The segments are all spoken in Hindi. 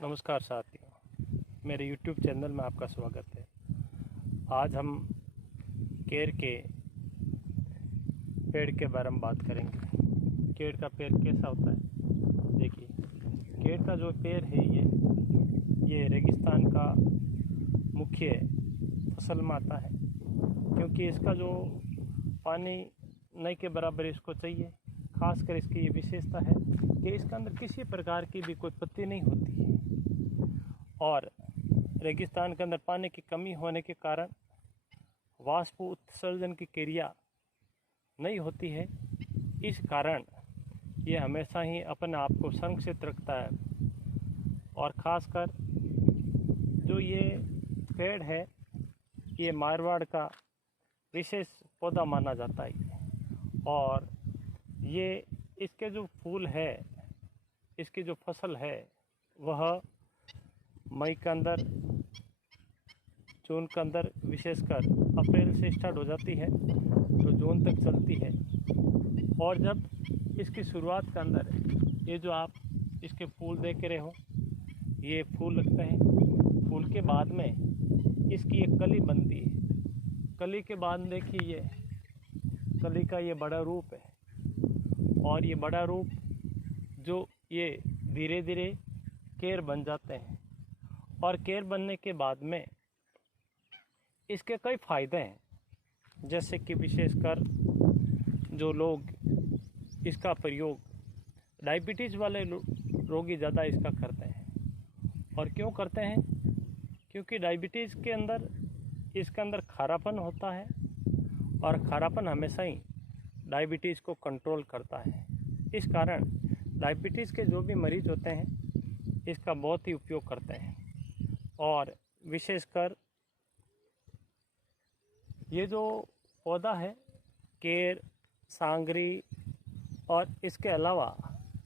नमस्कार साथियों, मेरे YouTube चैनल में आपका स्वागत है। आज हम केर के पेड़ के बारे में बात करेंगे। केर का पेड़ कैसा होता है? देखिए, केर का जो पेड़ है ये रेगिस्तान का मुख्य फसल में आता है, क्योंकि इसका जो पानी नहीं के बराबर इसको चाहिए। खासकर इसकी ये विशेषता है कि इसके अंदर किसी प्रकार की भी कोई पत्ती नहीं होती है और रेगिस्तान के अंदर पानी की कमी होने के कारण वाष्प उत्सर्जन की क्रिया नहीं होती है। इस कारण ये हमेशा ही अपने आप को संरक्षित रखता है और ख़ासकर जो ये पेड़ है ये मारवाड़ का विशेष पौधा माना जाता है और ये इसके जो फूल है, इसकी जो फसल है वह मई के अंदर, जून के अंदर, विशेषकर अप्रैल से स्टार्ट हो जाती है तो जून तक चलती है। और जब इसकी शुरुआत के अंदर ये जो आप इसके फूल देख रहे हो, ये फूल लगते हैं। फूल के बाद में इसकी एक कली बनती है। कली के बाद देखिए ये कली का ये बड़ा रूप है और ये बड़ा रूप जो ये धीरे धीरे केर बन जाते हैं। और केर बनने के बाद में इसके कई फ़ायदे हैं, जैसे कि विशेषकर जो लोग इसका प्रयोग डायबिटीज़ वाले रोगी ज़्यादा इसका करते हैं। और क्यों करते हैं? क्योंकि डायबिटीज़ के अंदर इसके अंदर खारापन होता है और खारापन हमेशा ही डायबिटीज़ को कंट्रोल करता है। इस कारण डायबिटीज़ के जो भी मरीज़ होते हैं इसका बहुत ही उपयोग करते हैं। और विशेषकर ये जो पौधा है केर, सांगरी और इसके अलावा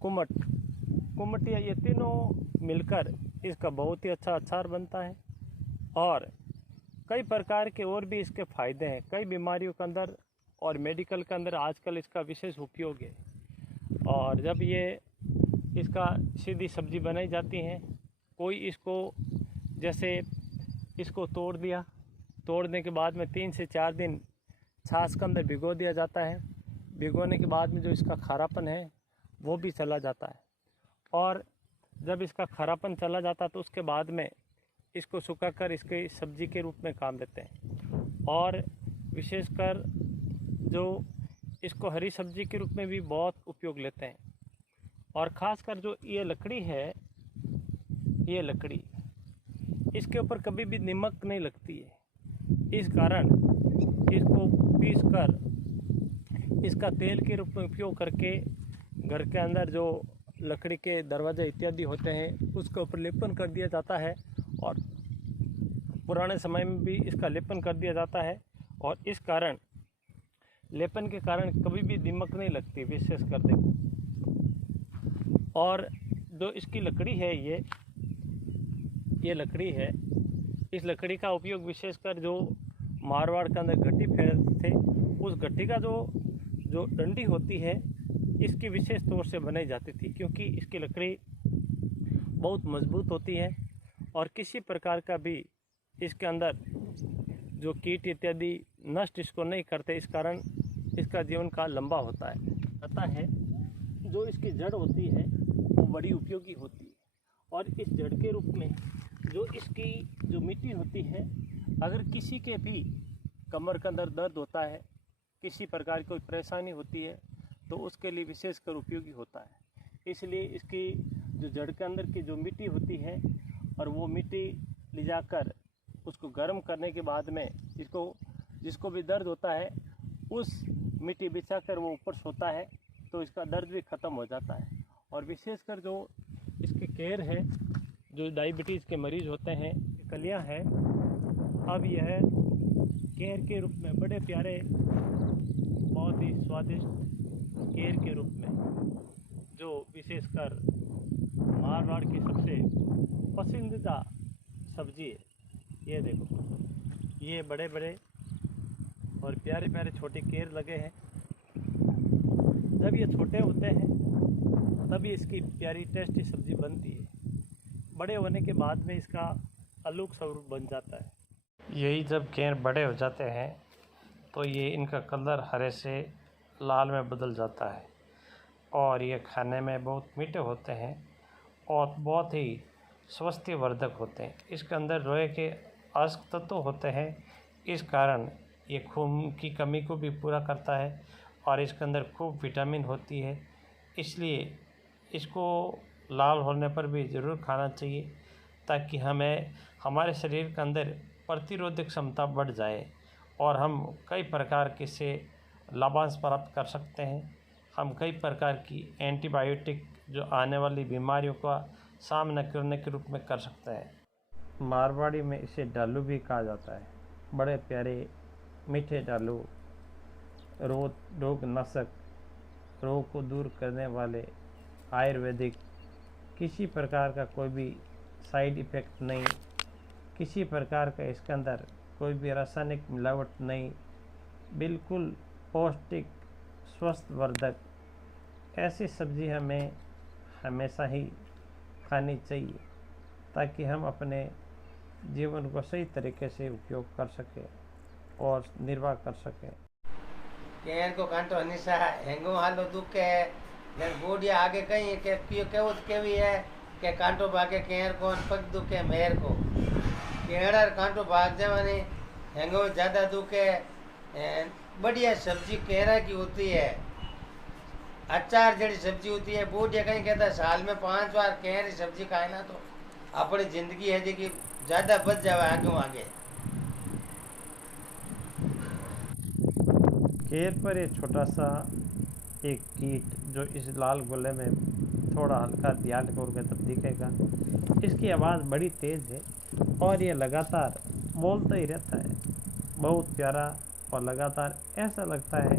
कुमटिया, ये तीनों मिलकर इसका बहुत ही अच्छा अचार बनता है। और कई प्रकार के और भी इसके फ़ायदे हैं। कई बीमारियों के अंदर और मेडिकल के अंदर आजकल इसका विशेष उपयोग है। और जब ये इसका सीधी सब्जी बनाई जाती है, कोई इसको जैसे इसको तोड़ दिया, तोड़ने के बाद में 3 से 4 दिन छाछ के अंदर भिगो दिया जाता है। भिगोने के बाद में जो इसका खारापन है वो भी चला जाता है। और जब इसका खारापन चला जाता है तो उसके बाद में इसको सुखाकर इसके सब्जी के रूप में काम लेते हैं। और विशेषकर जो इसको हरी सब्जी के रूप में भी बहुत उपयोग लेते हैं। और ख़ासकर जो ये लकड़ी है, ये लकड़ी, इसके ऊपर कभी भी नमक नहीं लगती है। इस कारण इसको पीसकर इसका तेल के रूप में उपयोग करके घर के अंदर जो लकड़ी के दरवाजे इत्यादि होते हैं उसके ऊपर लेपन कर दिया जाता है। और पुराने समय में भी इसका लेपन कर दिया जाता है और इस कारण लेपन के कारण कभी भी दीमक नहीं लगती, विशेष कर देखो। और जो इसकी लकड़ी है ये लकड़ी है, इस लकड़ी का उपयोग विशेषकर जो मारवाड़ के अंदर घट्टी फेरते थे, उस घट्टी का जो डंडी होती है इसकी विशेष तौर से बनाई जाती थी, क्योंकि इसकी लकड़ी बहुत मजबूत होती है और किसी प्रकार का भी इसके अंदर जो कीट इत्यादि नष्ट इसको नहीं करते। इस कारण इसका जीवन काल लंबा होता है। पता है, जो इसकी जड़ होती है वो बड़ी उपयोगी होती है। और इस जड़ के रूप में जो इसकी जो मिट्टी होती है, अगर किसी के भी कमर के अंदर दर्द होता है, किसी प्रकार की कोई परेशानी होती है, तो उसके लिए विशेषकर उपयोगी होता है। इसलिए इसकी जो जड़ के अंदर की जो मिट्टी होती है, और वो मिट्टी ले जाकर उसको गर्म करने के बाद में जिसको भी दर्द होता है उस मिट्टी बिछाकर वो ऊपर सोता है तो इसका दर्द भी ख़त्म हो जाता है। और विशेषकर जो इसके केर है, जो डायबिटीज़ के मरीज़ होते हैं, कलियां हैं, अब यह केर के रूप में बड़े प्यारे, बहुत ही स्वादिष्ट केर के रूप में, जो विशेषकर मारवाड़ की सबसे पसंदीदा सब्जी है। ये देखो, ये बड़े बड़े और प्यारे प्यारे छोटे केर लगे हैं। जब ये छोटे होते हैं तभी इसकी प्यारी टेस्टी सब्ज़ी बनती है। बड़े होने के बाद में इसका अलग स्वरूप बन जाता है। यही जब केर बड़े हो जाते हैं तो ये इनका कलर हरे से लाल में बदल जाता है और ये खाने में बहुत मीठे होते हैं और बहुत ही स्वास्थ्यवर्धक होते हैं। इसके अंदर लोहे के आवश्यक तत्व होते हैं, इस कारण ये खून की कमी को भी पूरा करता है और इसके अंदर खूब विटामिन होती है, इसलिए इसको लाल होने पर भी ज़रूर खाना चाहिए ताकि हमारे शरीर के अंदर प्रतिरोधक क्षमता बढ़ जाए और हम कई प्रकार के से लाभांश प्राप्त कर सकते हैं। हम कई प्रकार की एंटीबायोटिक जो आने वाली बीमारियों का सामना करने के रूप में कर सकते हैं। मारवाड़ी में इसे डालू भी कहा जाता है। बड़े प्यारे मीठे डालू, रोग नाशक, रोग को दूर करने वाले, आयुर्वेदिक, किसी प्रकार का कोई भी साइड इफ़ेक्ट नहीं, किसी प्रकार का इसके अंदर कोई भी रासायनिक मिलावट नहीं, बिल्कुल पौष्टिक स्वस्थवर्धक, ऐसी सब्ज़ी हमें हमेशा ही खानी चाहिए ताकि हम अपने जीवन को सही तरीके से उपयोग कर सकें और निर्वाह कर सकें। केर को कांटो हनीसा हेंगो हालो दुखे जन बोडिया आगे कहीं के केवो केवी है के कांटो भागे केर को पग दुखे मेर को केड़ा कांटो भाग जावाने हेंगो ज़्यादा दुखे। बढ़िया सब्जी केरा की होती है, अचार जड़ी सब्जी होती है। बोडिया कहीं कहता है साल में 5 बार केर सब्जी खाए ना तो अपनी ज़िंदगी है जी कि ज़्यादा बच जावे आगे। केर पर एक छोटा सा एक कीट जो इस लाल गोले में थोड़ा हल्का ध्यान करके तब दिखेगा। इसकी आवाज़ बड़ी तेज़ है और ये लगातार बोलता ही रहता है, बहुत प्यारा और लगातार ऐसा लगता है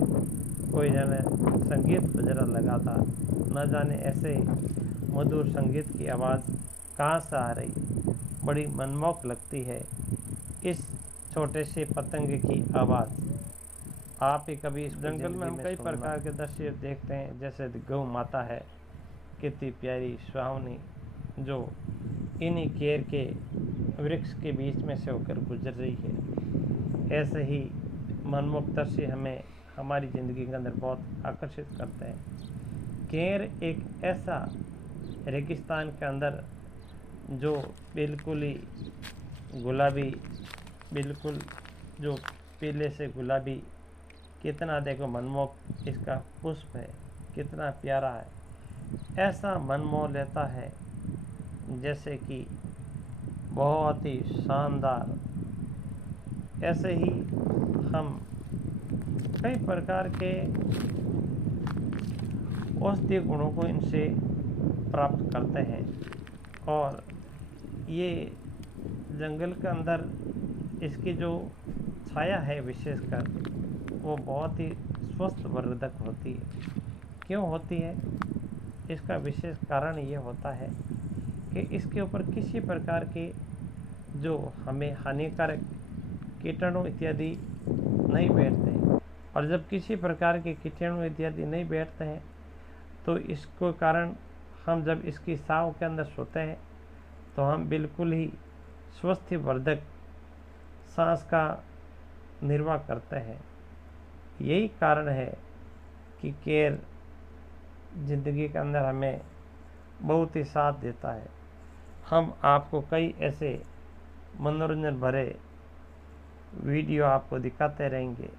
कोई जाने संगीत बज रहा लगातार, न जाने ऐसे मधुर संगीत की आवाज़ कहाँ से आ रही, बड़ी मनमोहक लगती है इस छोटे से पतंग की आवाज़। आप ही कभी इस जंगल में हम कई प्रकार के दृश्य देखते हैं, जैसे गौ माता है कितनी प्यारी सुहावनी जो इन्हीं केर के वृक्ष के बीच में से होकर गुजर रही है। ऐसे ही मनमोहक दृश्य हमें हमारी ज़िंदगी के अंदर बहुत आकर्षित करते हैं। केर एक ऐसा रेगिस्तान के अंदर जो बिल्कुल ही गुलाबी, बिल्कुल जो पीले से गुलाबी, कितना देखो मनमोहक इसका पुष्प है, कितना प्यारा है, ऐसा मन मोह लेता है जैसे कि बहुत ही शानदार। ऐसे ही हम कई प्रकार के औषधीय गुणों को इनसे प्राप्त करते हैं और ये जंगल के अंदर इसकी जो छाया है विशेषकर वो बहुत ही स्वस्थवर्धक होती है। क्यों होती है? इसका विशेष कारण ये होता है कि इसके ऊपर किसी प्रकार के जो हमें हानिकारक कीटाणु इत्यादि नहीं बैठते, और जब किसी प्रकार के कीटाणु इत्यादि नहीं बैठते हैं तो इसको कारण हम जब इसकी छांव के अंदर सोते हैं तो हम बिल्कुल ही स्वास्थ्यवर्धक सांस का निर्वाह करते हैं। यही कारण है कि केर ज़िंदगी के अंदर हमें बहुत ही साथ देता है। हम आपको कई ऐसे मनोरंजन भरे वीडियो आपको दिखाते रहेंगे।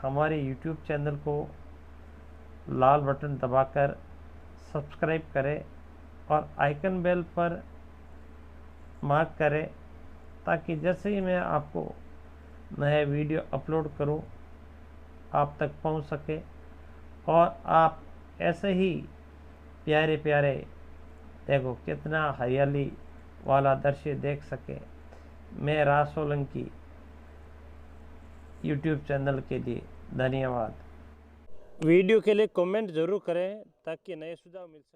हमारे YouTube चैनल को लाल बटन दबाकर सब्सक्राइब करें और आइकन बेल पर मार्क करें ताकि जैसे ही मैं आपको नया वीडियो अपलोड करूं आप तक पहुंच सके और आप ऐसे ही प्यारे प्यारे देखो कितना हरियाली वाला दृश्य देख सके। मैं राज सोलंकी YouTube चैनल के लिए धन्यवाद। वीडियो के लिए कमेंट ज़रूर करें ताकि नए सुझाव मिल सके।